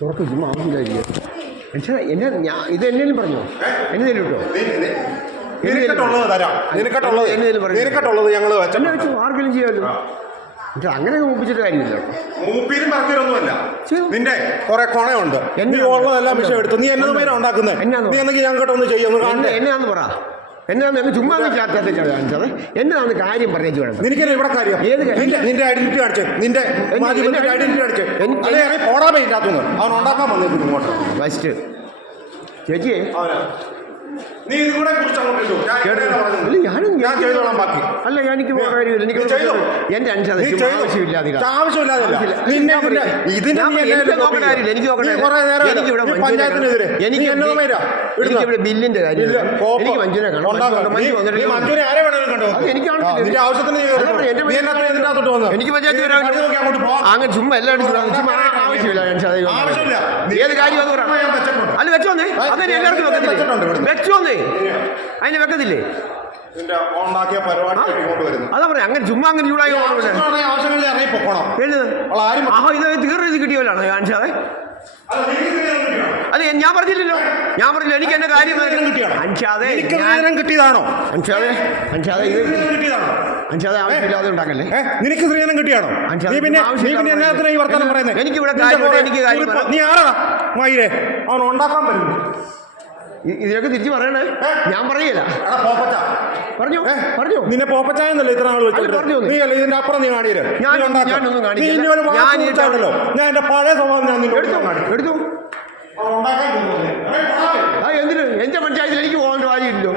തുറക്ക് ചുമ്മാ ആവശ്യമില്ലായിരിക്കും പക്ഷേ എന്നെ ഞാൻ ഇത് എന്നേലും പറഞ്ഞോ? എന്നേലും കിട്ടോ. നിനക്കട്ടുള്ളത് തരാം. നിനക്കട്ടുള്ളത് എന്നേലും പറഞ്ഞു. നിനക്കട്ടുള്ളത് ഞങ്ങൾ എന്നെ വെച്ചിട്ടുണ്ട് വെച്ച് ആർക്കെങ്കിലും ചെയ്യാമല്ലോ അങ്ങനെ മൂപ്പിച്ചിട്ട് കാര്യമില്ല മൂപ്പീരും നിന്റെ കുറെ കൊണയുണ്ട്. എന്നെ- നീ ഉള്ളതെല്ലാം വിഷയം എടുത്തു. നീ എന്നത് പേരാ ഉണ്ടാക്കുന്നത് നീ എന്തെങ്കിലും ഞങ്ങൾക്കട്ട് ഒന്ന് ചെയ്യാം എന്നെ പറ? എന്നാന്ന് എന്നെ ചുമ്മാ ചാറ്റാത്ത കാണിച്ചത് എന്നാന്ന് കാര്യം പറഞ്ഞു വേണം നിനക്കല്ലേ ഇവിടെ കാര്യം? ഏത് നിന്റെ നിന്റെ ഐഡന്റിറ്റി കാണിച്ച്. നിന്റെ ഐഡന്റിറ്റി കാണിച്ച്. പോടാൻ പെയിന്റാത്തുനിന്ന് അവൻ ഉണ്ടാക്കാൻ വന്നേക്കുന്നു ഇങ്ങോട്ട്. ഫസ്റ്റ് ചേച്ചി നീ ഇത് കൂടെ കുറിച്ച് അങ്ങോട്ട് ഞാൻ കേട്ടോ ഇങ്ങനെയാണ് ഇല്ല ഞാനും ഞാൻ ചെയ്തോളാം ബാക്കി അല്ല ഞാൻ എനിക്ക് പോകാൻ കാര്യമില്ല എനിക്ക് നീ ചെയ്തോ? എന്റെ അനുസരിച്ച് നീ ചെയ്തോ? ആവശ്യമില്ലാതെ ആവശ്യമില്ലാതെ ആവശ്യമില്ല. നിന്നെ ഞാൻ നീ എന്നെ എനിക്ക് നോക്കേണ്ട കാര്യമില്ല. എനിക്ക് നോക്കേണ്ട നീ കുറേ നേരം എനിക്ക് നീ പഞ്ചായത്തിനെതിരെ കാണാം. നീ ബില്ലിന്റെ കാര്യം ഇല്ല, കോപ്പം. എനിക്ക് മഞ്ജുവിനെ കാണാം ഉണ്ടാക്കാം. മഞ്ജു നീ- വന്നിട്ട് നീ മഞ്ജുവിനെ ആരെ വേണമെങ്കിലും കണ്ടോ അത് എനിക്ക് ആ, ആവശ്യമില്ല. നിന്റെ ആവശ്യത്തിന് നീ അല്ല, കയറി എന്റെ നീ എന്നാ ഇതിന്റെ അകത്തോട്ട് വന്നത് എനിക്ക് പഞ്ചായത്ത് നീ വരാൻ കണ്ണു നോക്കി അങ്ങോട്ട് പോ. അങ്ങ് ചുമ്മാ എല്ലാവരും ചുമ്മാ ചുമ്മാ ആവശ്യമില്ല ഞാൻ ചതയോ. ആവശ്യമില്ല. നീ- ഏത് കാര്യം അത് പറ ഞാൻ വെച്ചിട്ടുണ്ട്. അല്ല വെച്ചോന്നേ. അതെ എല്ലാവർക്കും വെച്ചിട്ടുണ്ട് വെക്കത്തില്ലേ. വെച്ചോന്നേ. അതിന് വെക്കത്തില്ലേ? ഉണ്ടാക്കിയ പരിപാടി അതാ പറയാ അങ്ങനെ ചുമ്മാ അങ്ങനെ ചൂടായി ആവശ്യങ്ങളിൽ ഇറങ്ങി പൊക്കണം. ആഹോ ഇത് കിട്ടിയവരാണ് കാണിച്ചത്? അതെ ഞാൻ പറഞ്ഞില്ലല്ലോ. ഞാൻ പറഞ്ഞില്ല എനിക്ക് എന്റെ കാര്യം കിട്ടിയാണോ? അൻഷാദെ എനിക്ക് ഞാൻ നേരം കിട്ടിയതാണോ? അഞ്ചാതെ അഞ്ചാതെ അഞ്ചാതെ ആവശ്യമില്ലാതെ ഉണ്ടാക്കല്ലേ? നിനക്ക് സ്ത്രീധനം കിട്ടിയാണോ? നീ പിന്നെ നീ പിന്നെ ഈ വർത്താനം പറയുന്നത് എനിക്ക് ഇവിടെ കാര്യം എനിക്ക് കാര്യം നീ ആരാ മയിലേ. അവൻ ഉണ്ടാക്കാൻ പറ്റുന്നു ഇതിനൊക്കെ തിരിച്ചു പറയണേ. ഞാൻ പറയില്ല പറഞ്ഞു? പറഞ്ഞു? നിന്നെ പോപ്പച്ചായെന്നല്ലേ ഇത്ര നാൾ പറഞ്ഞു നീ. അല്ല ഇതിന്റെ അപ്പുറം നീ കാണിയത് കാണിക്കില്ല. ഞാൻ എന്റെ പഴയ സ്വഭാവം ഞാൻ എടുത്തു. ആ എന്തിന്? എന്റെ പഞ്ചായത്തിൽ എനിക്ക് പോകേണ്ട കാര്യമില്ലല്ലോ.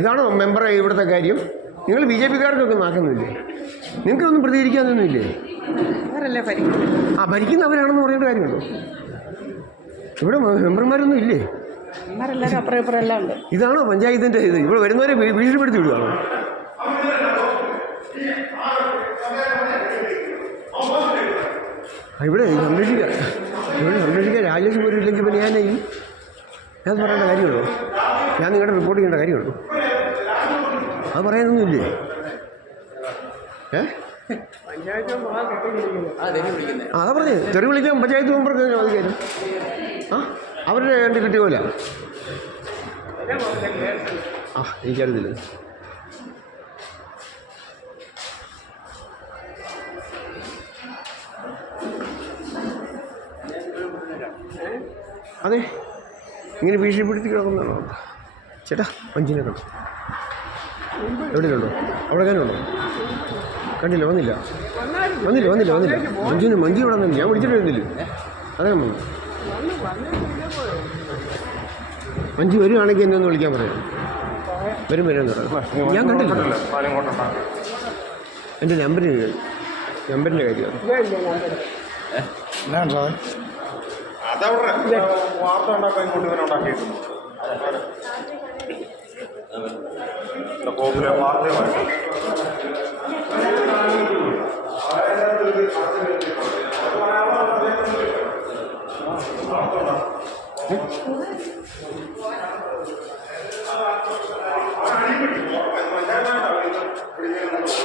ഇതാണ് മെമ്പറെ ഇവിടുത്തെ കാര്യം? നിങ്ങൾ ബി ജെ പിക്കാർക്കൊക്കെ നാക്കുന്നില്ലേ നിങ്ങൾക്കൊന്നും പ്രതികരിക്കാനൊന്നുമില്ലേ ആ ഭരിക്കുന്നവരാണെന്ന് പറയേണ്ട കാര്യമുണ്ടോ? ഇവിടെ മെമ്പർമാരൊന്നും ഇല്ലേ? ഇതാണോ പഞ്ചായത്തിന്റെ ഇത്? ഇവിടെ വരുന്നവരെ ഭീഷണിപ്പെടുത്തി വിടുകയാണോ ഇവിടെ സംരക്ഷിക്കാൻ ഇവിടെ സംരക്ഷിക്കാൻ രാജേഷ് പോലും ഇല്ലെങ്കിൽ പിന്നെ ഞാൻ ഈ ഞാൻ പറയേണ്ട കാര്യമുള്ളൂ. ഞാൻ നിങ്ങളുടെ റിപ്പോർട്ട് ചെയ്യേണ്ട കാര്യമുള്ളൂ. അത് പറയാനൊന്നുമില്ലേ? അതാ പറഞ്ഞേ. തെറി വിളിക്കാൻ പഞ്ചായത്ത് മെമ്പർക്ക് കയറും ആ അവരുടെ കണ്ട് കിട്ടിയ പോലെ. ആ എനിക്കറിയത്തില്ല അതെ. ഇങ്ങനെ ഭീഷണിപ്പെടുത്തി കിടക്കുന്നതാണോ? ചേട്ടാ പഞ്ചിനെ കണ്ടോ? എവിടെയുണ്ടോ അവിടെ തന്നെ കണ്ടില്ല വന്നില്ല. വന്നില്ല വന്നില്ല വന്നില്ല. മഞ്ജുവിന് മഞ്ജു ഇവിടെ വന്നില്ല. ഞാൻ വിളിച്ചിട്ട് വരുന്നില്ല. അതെ വന്നു മഞ്ജു വരുവാണെങ്കിൽ എന്നെ ഒന്ന് വിളിക്കാൻ പറയാം. വരും വരും ഞാൻ കണ്ടില്ല. എന്റെ നമ്പറിന് നമ്പറിന്റെ കാര്യമാണ് അതവിടെ വാർത്ത ഉണ്ടാക്കാൻ ഇങ്ങോട്ട് ഇവനെ ഉണ്ടാക്കിയിട്ടുണ്ട് പോപ്പുലർ വാർത്തയുമായി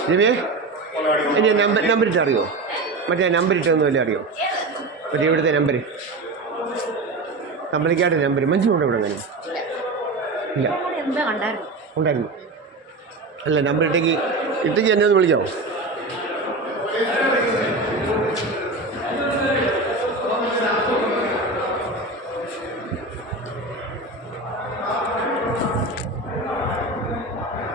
രവിയെ എന്റെ നമ്പർ നമ്പർ ഇട്ട് അറിയോ? മറ്റേ നമ്പർ ഇട്ടൊന്നും ഇല്ല അറിയോ? മറ്റേ ഇവിടുത്തെ നമ്പർ കമ്പനിക്കാരുടെ നമ്പർ മഞ്ജു ഉണ്ടോ ഇവിടെ അങ്ങനെ ഇല്ല. എന്താ കണ്ടായിരുന്നു ഉണ്ടായിരുന്നു. അല്ല നമ്പർ ഇട്ടേക്ക് ഇട്ടേക്ക് എന്നെ ഒന്ന് വിളിക്കാമോ?